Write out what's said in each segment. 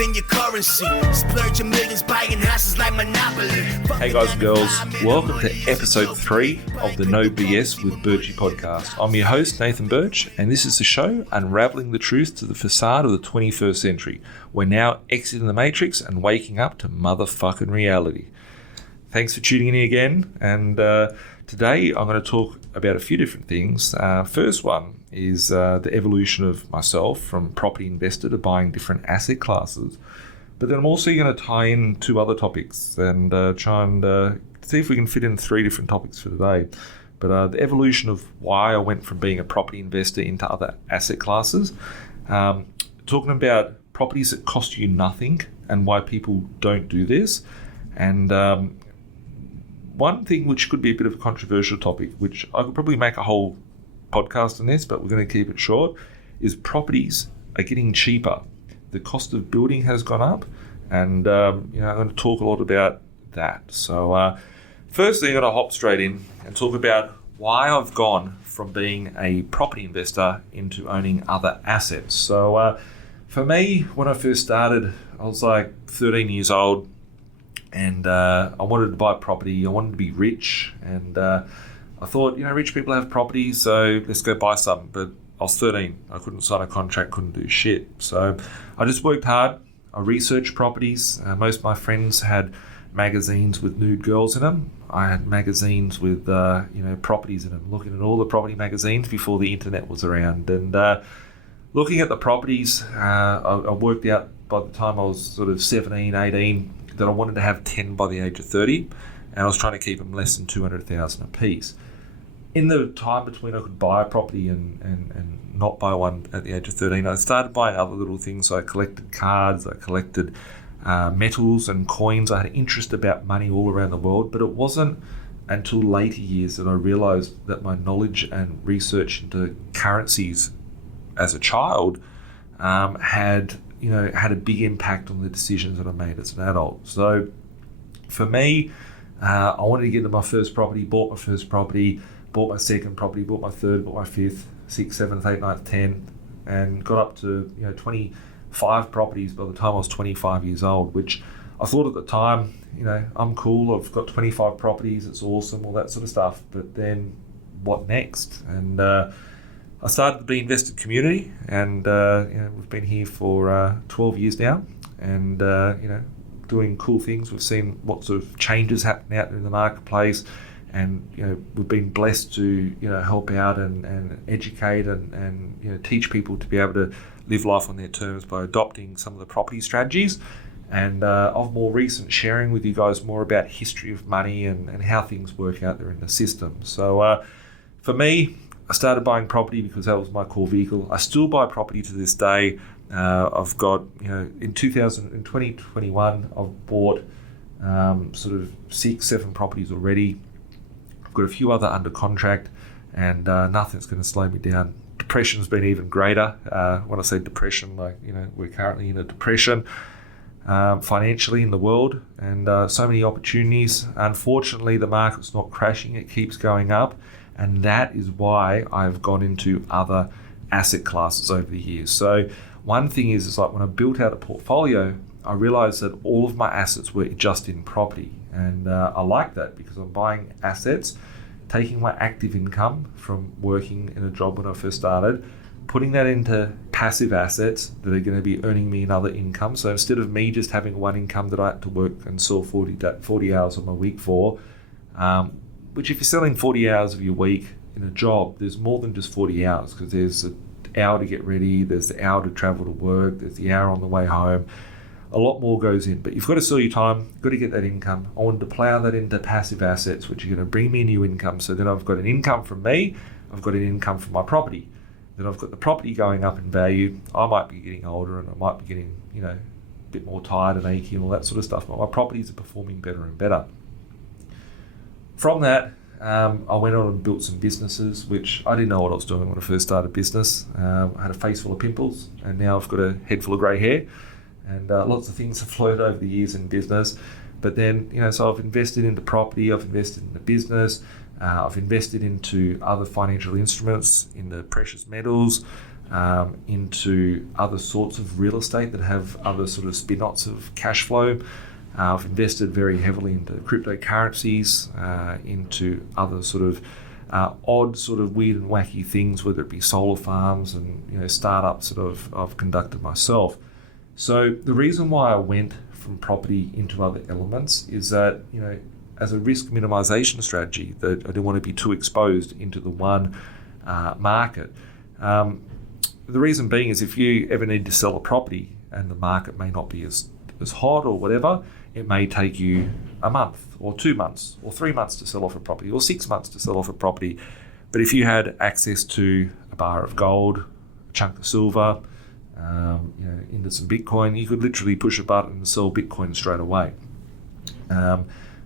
in your currency. Splurging millions, buying houses like Monopoly. Hey guys and girls, welcome to episode 3 of the No BS with Birchy podcast. I'm your host Nathan Birch, and this is the show unraveling the truth to the facade of the 21st century. We're now exiting the matrix and waking up to motherfucking reality. Thanks for tuning in again, and today I'm going to talk about a few different things. First one is the evolution of myself from property investor to buying different asset classes. But then I'm also going to tie in 2 other topics and try and see if we can fit in 3 different topics for today. But the evolution of why I went from being a property investor into other asset classes. Talking about properties that cost you nothing and why people don't do this. And one thing which could be a bit of a controversial topic, which I could probably make a whole podcast on this, but we're going to keep it short, is properties are getting cheaper. The cost of building has gone up, and I'm going to talk a lot about that. So firstly, I'm going to hop straight in and talk about why I've gone from being a property investor into owning other assets. So for me, when I first started, I was like 13 years old, and I wanted to buy property. I wanted to be rich, and I thought, rich people have property, so let's go buy some. But I was 13. I couldn't sign a contract, couldn't do shit. So I just worked hard. I researched properties. Most of my friends had magazines with nude girls in them. I had magazines with, properties in them, looking at all the property magazines before the internet was around. And looking at the properties, I worked out by the time I was sort of 17, 18, that I wanted to have 10 by the age of 30. And I was trying to keep them less than 200,000 a piece. In the time between I could buy a property and not buy one at the age of 13, I started buying other little things. So I collected cards, I collected metals and coins. I had an interest about money all around the world, but it wasn't until later years that I realized that my knowledge and research into currencies as a child had a big impact on the decisions that I made as an adult. So for me, I wanted to get into my first property, bought my first property, bought my second property, bought my third, bought my fifth, sixth, seventh, eighth, ninth, 10, and got up to 25 properties by the time I was 25 years old, which I thought at the time, I'm cool, I've got 25 properties, it's awesome, all that sort of stuff. But then what next? And I started the B.Invested community, and we've been here for 12 years now, and doing cool things. We've seen lots of changes happening out in the marketplace, and we've been blessed to help out and educate and teach people to be able to live life on their terms by adopting some of the property strategies. And of more recent, sharing with you guys more about history of money and how things work out there in the system. So for me, I started buying property because that was my core vehicle. I still buy property to this day. I've got, in 2021, I've bought sort of 6-7 properties already. I've got a few other under contract, and nothing's going to slow me down. Depression's been even greater. When I say depression, we're currently in a depression financially in the world, and so many opportunities. Unfortunately, the market's not crashing, it keeps going up, and that is why I've gone into other asset classes over the years. So one thing is like when I built out a portfolio, I realized that all of my assets were just in property. And I like that because I'm buying assets, taking my active income from working in a job when I first started, putting that into passive assets that are going to be earning me another income. So instead of me just having one income that I had to work and sell 40 hours of my week for, which if you're selling 40 hours of your week in a job, there's more than just 40 hours, because there's an hour to get ready, there's the hour to travel to work, there's the hour on the way home. A lot more goes in, but you've got to sell your time, you've got to get that income. I wanted to plow that into passive assets, which are going to bring me new income. So then I've got an income from me, I've got an income from my property. Then I've got the property going up in value. I might be getting older and I might be getting, a bit more tired and achy and all that sort of stuff, but my properties are performing better and better. From that, I went on and built some businesses, which I didn't know what I was doing when I first started business. I had a face full of pimples, and now I've got a head full of grey hair. And lots of things have flowed over the years in business. But then, so I've invested into property, I've invested in the business, I've invested into other financial instruments, in the precious metals, into other sorts of real estate that have other sort of spin-offs of cash flow. I've invested very heavily into cryptocurrencies, into other sort of odd sort of weird and wacky things, whether it be solar farms and startups that I've conducted myself. So the reason why I went from property into other elements is that as a risk minimization strategy, that I didn't want to be too exposed into the one market. The reason being is if you ever need to sell a property and the market may not be as hot or whatever, it may take you a month or 2 months or 3 months to sell off a property or 6 months to sell off a property. But if you had access to a bar of gold, a chunk of silver, into some Bitcoin, you could literally push a button and sell Bitcoin straight away.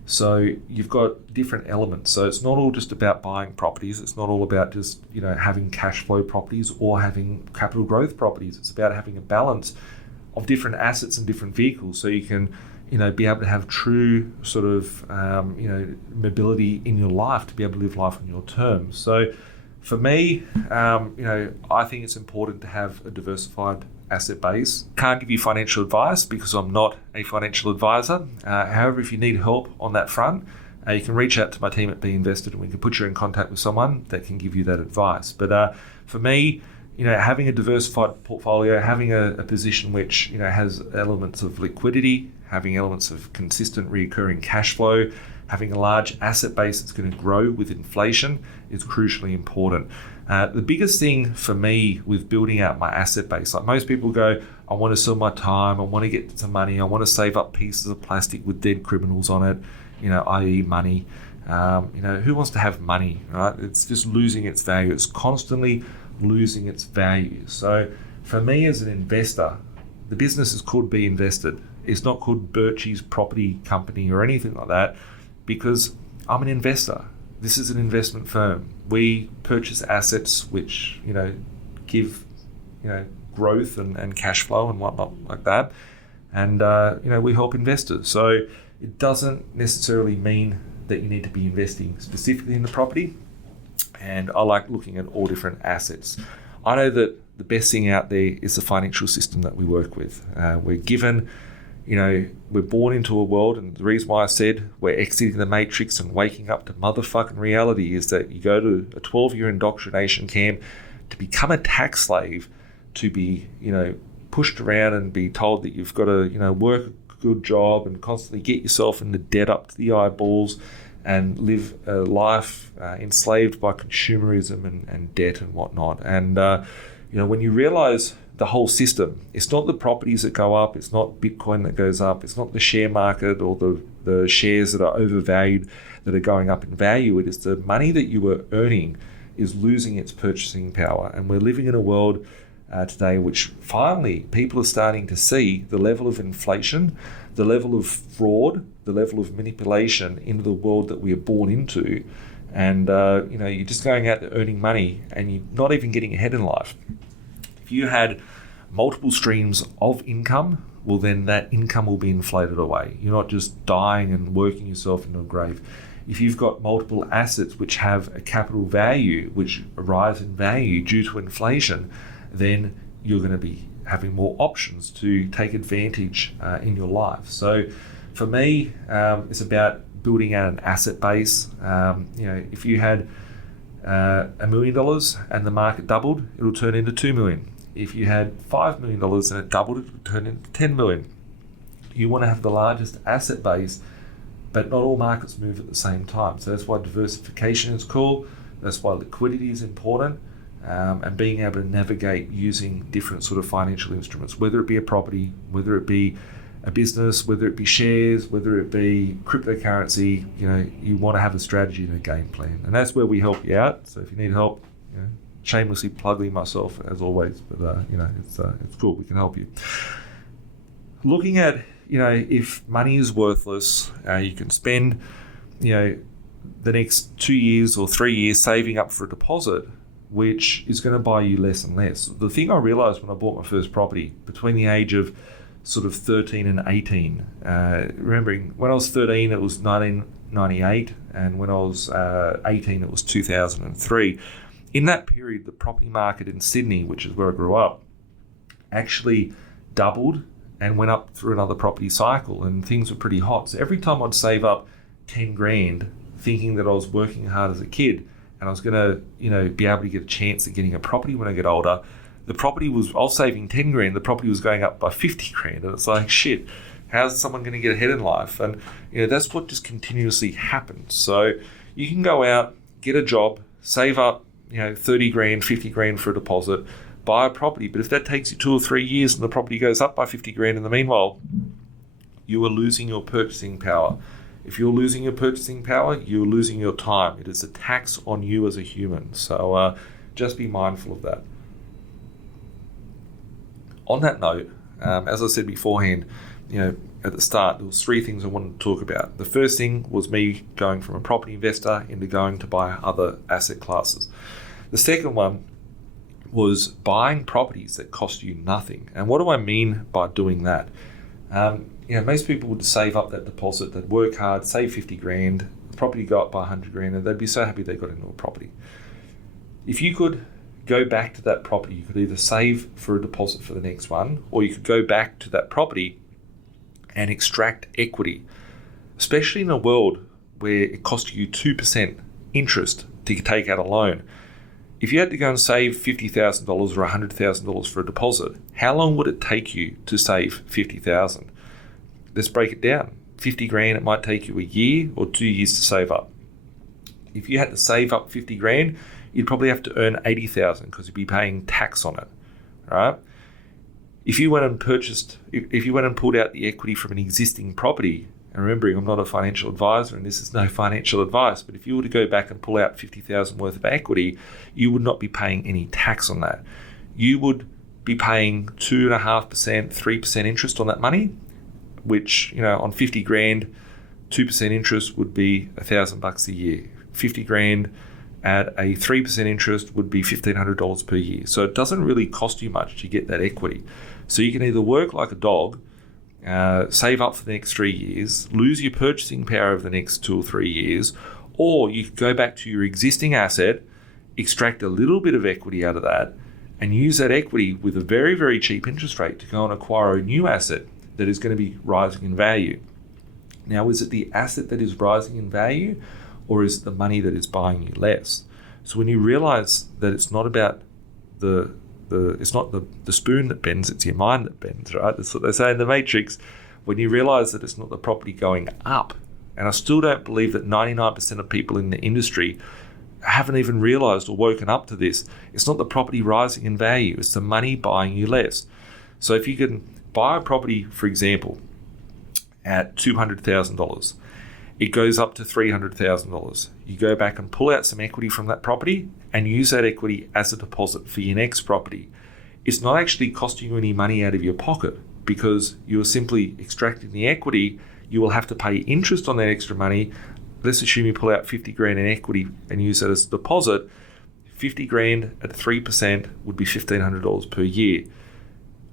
So you've got different elements. So it's not all just about buying properties. It's not all about just having cash flow properties or having capital growth properties. It's about having a balance of different assets and different vehicles, so you can be able to have true sort of mobility in your life, to be able to live life on your terms. So for me, I think it's important to have a diversified asset base. Can't give you financial advice because I'm not a financial advisor. However, if you need help on that front, you can reach out to my team at B.Invested and we can put you in contact with someone that can give you that advice. But for me, having a diversified portfolio, having a position which has elements of liquidity, having elements of consistent recurring cash flow, having a large asset base that's going to grow with inflation is crucially important. The biggest thing for me with building out my asset base, like most people go, I want to sell my time, I want to get some money, I want to save up pieces of plastic with dead criminals on it, i.e. money. Who wants to have money, right? It's just losing its value. It's constantly losing its value. So for me as an investor, the business is called B.Invested. It's not called Birchy's property company or anything like that, because I'm an investor. This is an investment firm. We purchase assets which give growth and cash flow and whatnot like that, and we help investors. So it doesn't necessarily mean that you need to be investing specifically in the property, and I like looking at all different assets. I know that the best thing out there is the financial system that we work with. We're given, we're born into a world, and the reason why I said we're exiting the matrix and waking up to motherfucking reality is that you go to a 12-year indoctrination camp to become a tax slave, to be, pushed around and be told that you've got to, work a good job and constantly get yourself into debt up to the eyeballs and live a life enslaved by consumerism and debt and whatnot. And, when you realize the whole system, it's not the properties that go up, it's not Bitcoin that goes up, it's not the share market or the shares that are overvalued that are going up in value. It is the money that you were earning is losing its purchasing power. And we're living in a world today which finally people are starting to see the level of inflation, the level of fraud, the level of manipulation into the world that we are born into. And, you're just going out there earning money and you're not even getting ahead in life. If you had multiple streams of income, well, then that income will be inflated away. You're not just dying and working yourself into a grave. If you've got multiple assets which have a capital value, which rise in value due to inflation, then you're going to be having more options to take advantage in your life. So for me, it's about building out an asset base. If you had $1 million and the market doubled, it'll turn into $2 million. If you had $5 million and it doubled, it would turn into $10 million. You want to have the largest asset base, but not all markets move at the same time. So that's why diversification is cool. That's why liquidity is important, and being able to navigate using different sort of financial instruments, whether it be a property, whether it be a business, whether it be shares, whether it be cryptocurrency. You want to have a strategy and a game plan, and that's where we help you out. So if you need help, shamelessly plugging myself as always, but it's cool. We can help you. Looking at if money is worthless, you can spend the next 2 years or 3 years saving up for a deposit, which is going to buy you less and less. The thing I realized when I bought my first property between the age of sort of 13 and 18, remembering when I was 13 it was 1998, and when I was 18 it was 2003. In that period, the property market in Sydney, which is where I grew up, actually doubled and went up through another property cycle, and things were pretty hot. So every time I'd save up 10 grand thinking that I was working hard as a kid and I was going to, be able to get a chance at getting a property when I get older, I was saving 10 grand, the property was going up by 50 grand. And it's like, shit, how's someone going to get ahead in life? And, that's what just continuously happens. So you can go out, get a job, save up, 30 grand, 50 grand for a deposit, buy a property. But if that takes you 2 or 3 years and the property goes up by 50 grand in the meanwhile, you are losing your purchasing power. If you're losing your purchasing power, you're losing your time. It is a tax on you as a human. So just be mindful of that. On that note, as I said beforehand, at the start, there was 3 things I wanted to talk about. The first thing was me going from a property investor into going to buy other asset classes. The second one was buying properties that cost you nothing. And what do I mean by doing that? Most people would save up that deposit, they'd work hard, save 50 grand, the property go up by 100 grand, and they'd be so happy they got into a property. If you could go back to that property, you could either save for a deposit for the next one, or you could go back to that property and extract equity, especially in a world where it costs you 2% interest to take out a loan. If you had to go and save $50,000 or $100,000 for a deposit, how long would it take you to save $50,000? Let's break it down. 50 grand, it might take you a year or 2 years to save up. If you had to save up 50 grand, you'd probably have to earn 80,000 because you'd be paying tax on it, right? If you went and pulled out the equity from an existing property, and remembering I'm not a financial advisor and this is no financial advice, but if you were to go back and pull out 50,000 worth of equity, you would not be paying any tax on that. You would be paying 2.5%, 3% interest on that money, which, on 50 grand, 2% interest would be $1,000 a year. 50 grand at a 3% interest would be $1,500 per year. So it doesn't really cost you much to get that equity. So you can either work like a dog, save up for the next 3 years, lose your purchasing power over the next 2 or 3 years, or you could go back to your existing asset, extract a little bit of equity out of that, and use that equity with a very, very cheap interest rate to go and acquire a new asset that is going to be rising in value. Now, is it the asset that is rising in value, or is it the money that is buying you less? So when you realize that it's not about it's not the spoon that bends, it's your mind that bends, right? That's what they say in the Matrix. When you realize that it's not the property going up, and I still don't believe that 99% of people in the industry haven't even realized or woken up to this. It's not the property rising in value, it's the money buying you less. So if you can buy a property, for example, at $200,000, it goes up to $300,000. You go back and pull out some equity from that property and use that equity as a deposit for your next property. It's not actually costing you any money out of your pocket because you're simply extracting the equity. You will have to pay interest on that extra money. Let's assume you pull out 50 grand in equity and use that as a deposit. 50 grand at 3% would be $1,500 per year.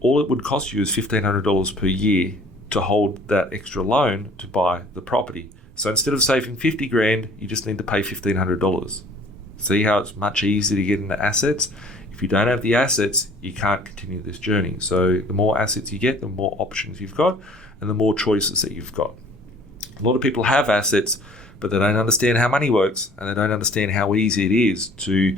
All it would cost you is $1,500 per year to hold that extra loan to buy the property. So instead of saving 50 grand, you just need to pay $1,500. See how it's much easier to get into assets? If you don't have the assets, you can't continue this journey. So the more assets you get, the more options you've got and the more choices that you've got. A lot of people have assets, but they don't understand how money works and they don't understand how easy it is to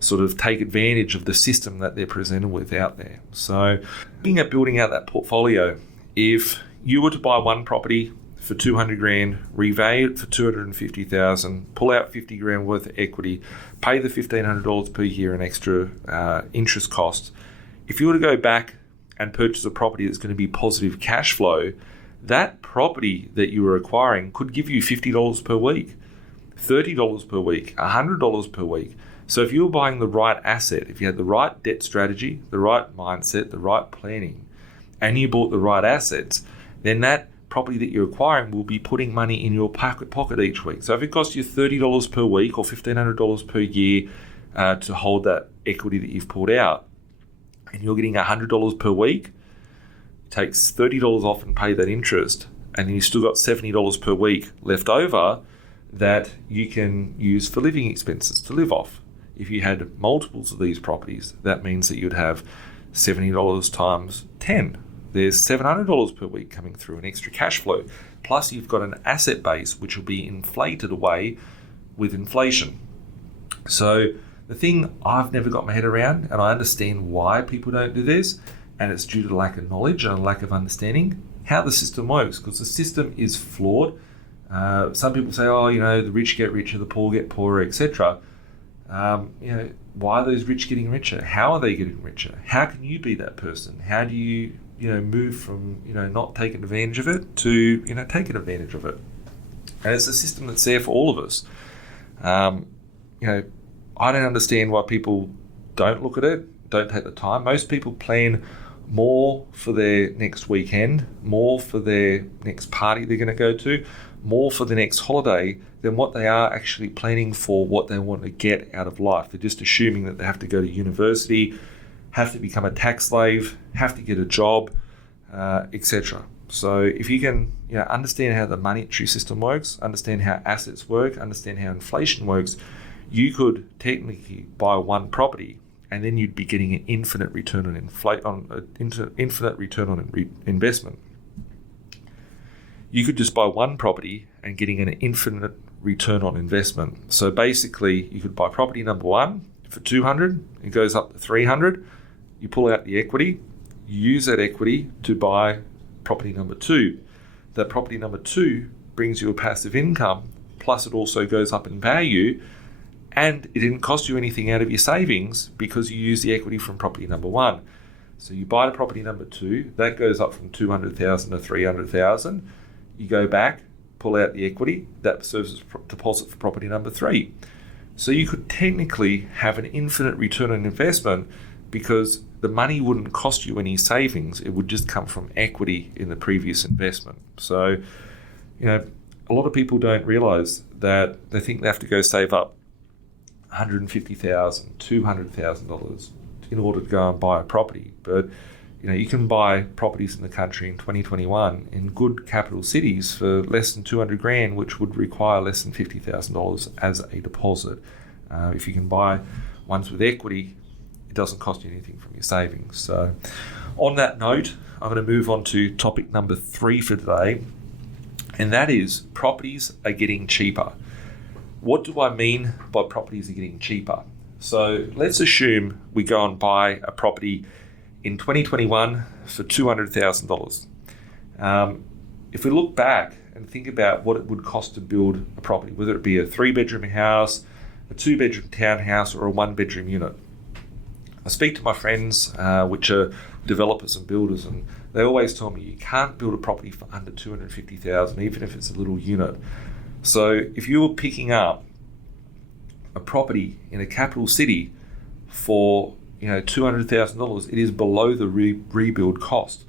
sort of take advantage of the system that they're presented with out there. So looking at building out that portfolio, if you were to buy one property for 200 grand, revalue it for 250,000, pull out 50 grand worth of equity, pay the $1,500 per year in extra interest costs. If you were to go back and purchase a property that's going to be positive cash flow, that property that you were acquiring could give you $50 per week, $30 per week, $100 per week. So if you were buying the right asset, if you had the right debt strategy, the right mindset, the right planning, and you bought the right assets, then that property that you're acquiring will be putting money in your pocket each week. So if it costs you $30 per week or $1,500 per year to hold that equity that you've pulled out, and you're getting $100 per week, it takes $30 off and pay that interest, and then you've still got $70 per week left over that you can use for living expenses to live off. If you had multiples of these properties, that means that you'd have $70 times 10. There's $700 per week coming through in extra cash flow. Plus you've got an asset base which will be inflated away with inflation. So the thing I've never got my head around, and I understand why people don't do this, and it's due to lack of knowledge and lack of understanding how the system works, because the system is flawed. Some people say, the rich get richer, the poor get poorer, etc. Why are those rich getting richer? How are they getting richer? How can you be that person? How do you, move from, not taking advantage of it to, taking advantage of it? And it's a system that's there for all of us. I don't understand why people don't look at it, don't take the time. Most people plan more for their next weekend, more for their next party they're going to go to, more for the next holiday than what they are actually planning for what they want to get out of life. They're just assuming that they have to go to university, have to become a tax slave, have to get a job, etc. So if you can understand how the monetary system works, understand how assets work, understand how inflation works, you could technically buy one property and then you'd be getting an infinite return on investment. You could just buy one property and getting an infinite return on investment. So basically, you could buy property number one for 200, it goes up to 300. You pull out the equity, you use that equity to buy property number two. That property number two brings you a passive income, plus it also goes up in value, and it didn't cost you anything out of your savings because you use the equity from property number one. So you buy the property number two, that goes up from 200,000 to 300,000. You go back, pull out the equity, that serves as deposit for property number three. So you could technically have an infinite return on investment because the money wouldn't cost you any savings. It would just come from equity in the previous investment. So, a lot of people don't realize that they think they have to go save up $150,000, $200,000 in order to go and buy a property. But you can buy properties in the country in 2021 in good capital cities for less than 200 grand, which would require less than $50,000 as a deposit. If you can buy ones with equity, it doesn't cost you anything from your savings. So on that note, I'm going to move on to topic number 3 for today, and that is properties are getting cheaper. What do I mean by properties are getting cheaper? So let's assume we go and buy a property in 2021 for $200,000. If we look back and think about what it would cost to build a property, whether it be a 3-bedroom house, a 2-bedroom townhouse, or a 1-bedroom unit. I speak to my friends, which are developers and builders, and they always tell me you can't build a property for under $250,000, even if it's a little unit. So if you were picking up a property in a capital city for $200,000, it is below the rebuild cost.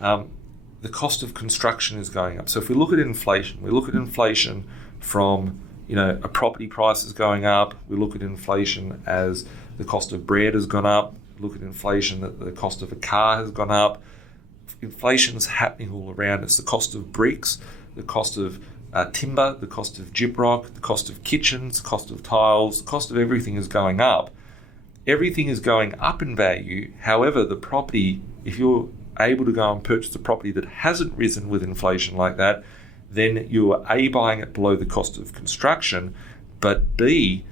The cost of construction is going up. So if we look at inflation, we look at inflation from a property price is going up. We look at inflation as the cost of bread has gone up. Look at inflation that the cost of a car has gone up. Inflation is happening all around us. The cost of bricks, the cost of timber, the cost of gyprock, the cost of kitchens, the cost of tiles, the cost of everything is going up. Everything is going up in value. However, the property, if you're able to go and purchase a property that hasn't risen with inflation like that, then you are A, buying it below the cost of construction, but B,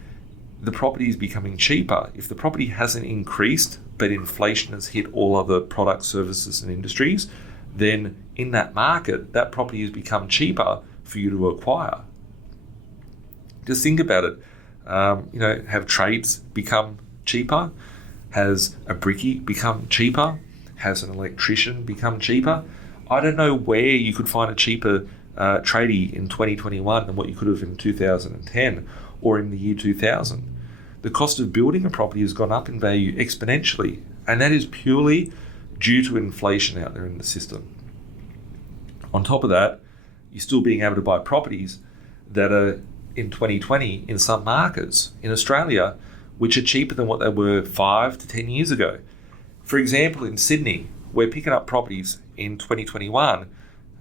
the property is becoming cheaper. If the property hasn't increased, but inflation has hit all other products, services, and industries, then in that market, that property has become cheaper for you to acquire. Just think about it. Have trades become cheaper? Has a brickie become cheaper? Has an electrician become cheaper? I don't know where you could find a cheaper tradie in 2021 than what you could have in 2010 or in the year 2000. The cost of building a property has gone up in value exponentially, and that is purely due to inflation out there in the system. On top of that, you're still being able to buy properties that are in 2020 in some markets in Australia, which are cheaper than what they were 5 to 10 years ago. For example, in Sydney, we're picking up properties in 2021,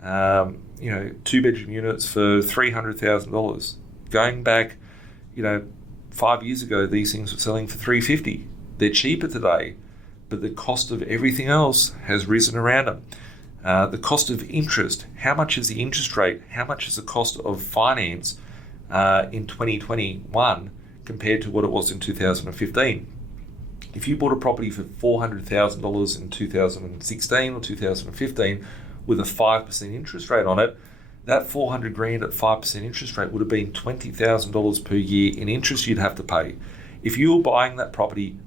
2-bedroom units for $300,000. Going back, 5 years ago, these things were selling for $350. They're cheaper today, but the cost of everything else has risen around them. The cost of interest, how much is the interest rate? How much is the cost of finance in 2021 compared to what it was in 2015? If you bought a property for $400,000 in 2016 or 2015 with a 5% interest rate on it, that $400,000 at 5% interest rate would have been $20,000 per year in interest you'd have to pay. If you were buying that property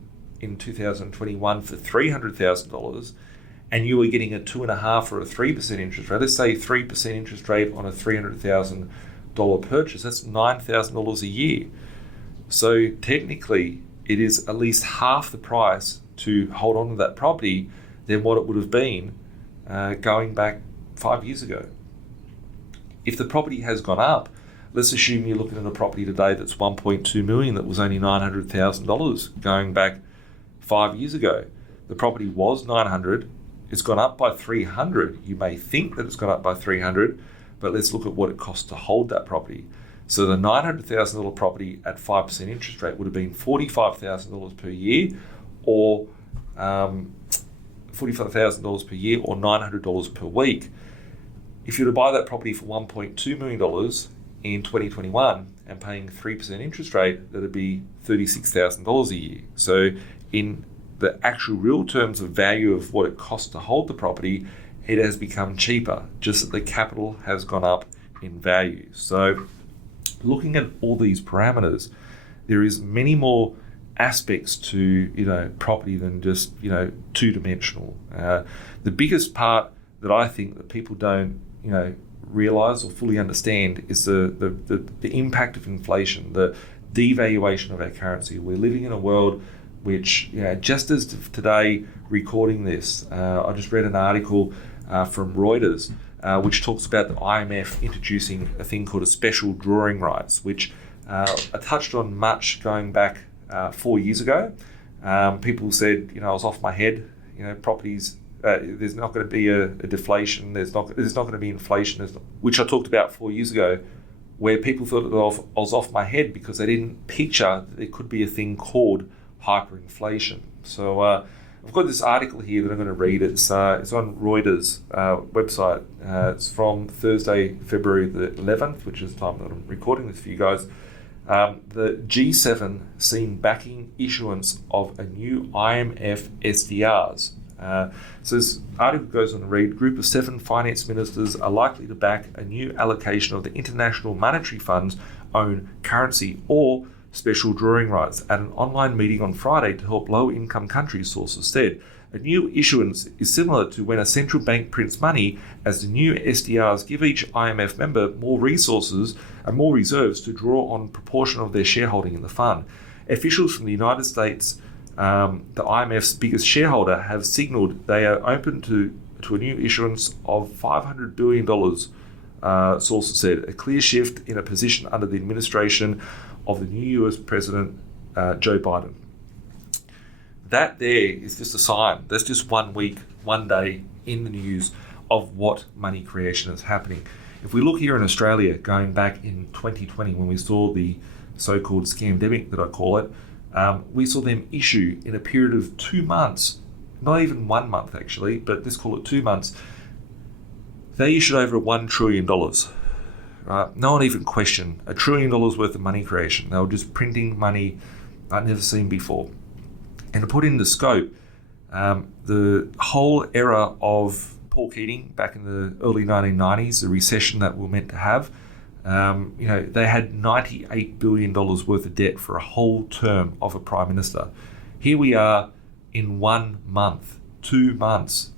in 2021 for $300,000 and you were getting a 2.5% or a 3% interest rate, let's say 3% interest rate on a $300,000 purchase, that's $9,000 a year. So technically, it is at least half the price to hold on to that property than what it would have been going back 5 years ago. If the property has gone up, let's assume you're looking at a property today that's $1.2 million that was only $900,000 going back 5 years ago. The property was $900,000. It's gone up by $300,000. You may think that it's gone up by $300,000, but let's look at what it costs to hold that property. So the $900,000 property at 5% interest rate would have been $45,000 per year, or $45,000 per year, or $900 per week. If you were to buy that property for $1.2 million in 2021 and paying 3% interest rate, that'd be $36,000 a year. So in the actual real terms of value of what it costs to hold the property, it has become cheaper, just that the capital has gone up in value. So looking at all these parameters, there is many more aspects to property than just two-dimensional. The biggest part that I think that people don't realize or fully understand is the impact of inflation, the devaluation of our currency. We're living in a world which, just as today recording this, I just read an article from Reuters which talks about the IMF introducing a thing called a special drawing rights, which I touched on much going back 4 years ago. People said, I was off my head, properties, there's not going to be a deflation, there's not going to be inflation, which I talked about 4 years ago, where people thought that I was off my head because they didn't picture that there could be a thing called hyperinflation. So I've got this article here that I'm going to read. It's on Reuters website. It's from Thursday, February the 11th, which is the time that I'm recording this for you guys. The G7 seen backing issuance of a new IMF SDRs. So this article goes on to read, group of 7 finance ministers are likely to back a new allocation of the International Monetary Fund's own currency or special drawing rights at an online meeting on Friday to help low-income countries, sources said. A new issuance is similar to when a central bank prints money, as the new SDRs give each IMF member more resources and more reserves to draw on a proportion of their shareholding in the fund. Officials from the United States, the IMF's biggest shareholder, have signalled they are open to a new issuance of $500 billion, sources said, a clear shift in a position under the administration of the new US President Joe Biden. That there is just a sign. That's just 1 week, 1 day in the news of what money creation is happening. If we look here in Australia, going back in 2020 when we saw the so-called scamdemic that I call it, we saw them issue in a period of 2 months, not even 1 month actually, but let's call it 2 months, they issued over $1 trillion. No one even questioned $1 trillion worth of money creation. They were just printing money I'd never seen before. And to put into scope, the whole era of Paul Keating back in the early 1990s, the recession that we were meant to have, they had $98 billion worth of debt for a whole term of a prime minister. Here we are in 1 month, 2 months,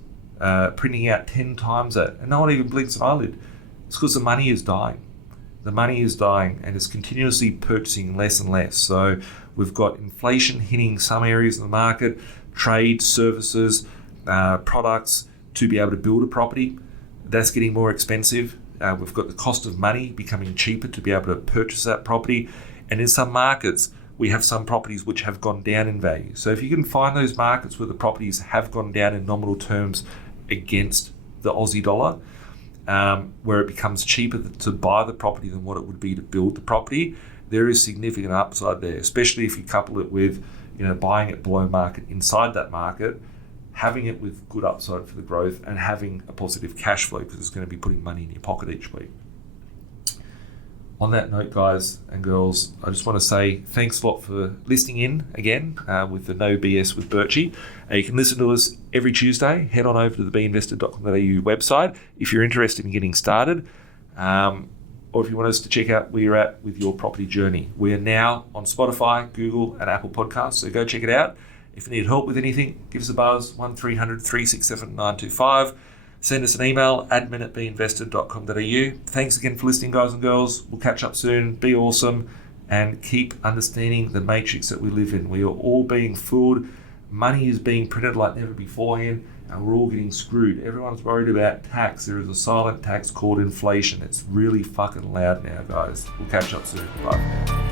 printing out 10 times that, and no one even blinks an eyelid. It's because the money is dying. The money is dying and it's continuously purchasing less and less. So we've got inflation hitting some areas of the market, trade, services, products to be able to build a property. That's getting more expensive. We've got the cost of money becoming cheaper to be able to purchase that property. And in some markets, we have some properties which have gone down in value. So if you can find those markets where the properties have gone down in nominal terms against the Aussie dollar, where it becomes cheaper to buy the property than what it would be to build the property, there is significant upside there, especially if you couple it with, buying it below market inside that market, having it with good upside for the growth, and having a positive cash flow because it's going to be putting money in your pocket each week. On that note, guys and girls, I just want to say thanks a lot for listening in again with the No BS with Birchy. You can listen to us every Tuesday. Head on over to the binvested.com.au website if you're interested in getting started, or if you want us to check out where you're at with your property journey. We are now on Spotify, Google, and Apple Podcasts, so go check it out. If you need help with anything, give us a buzz, 1300 367 925. Send us an email, admin@binvested.com.au. Thanks again for listening, guys and girls. We'll catch up soon. Be awesome and keep understanding the matrix that we live in. We are all being fooled. Money is being printed like never beforehand, and we're all getting screwed. Everyone's worried about tax. There is a silent tax called inflation. It's really fucking loud now, guys. We'll catch up soon. Bye.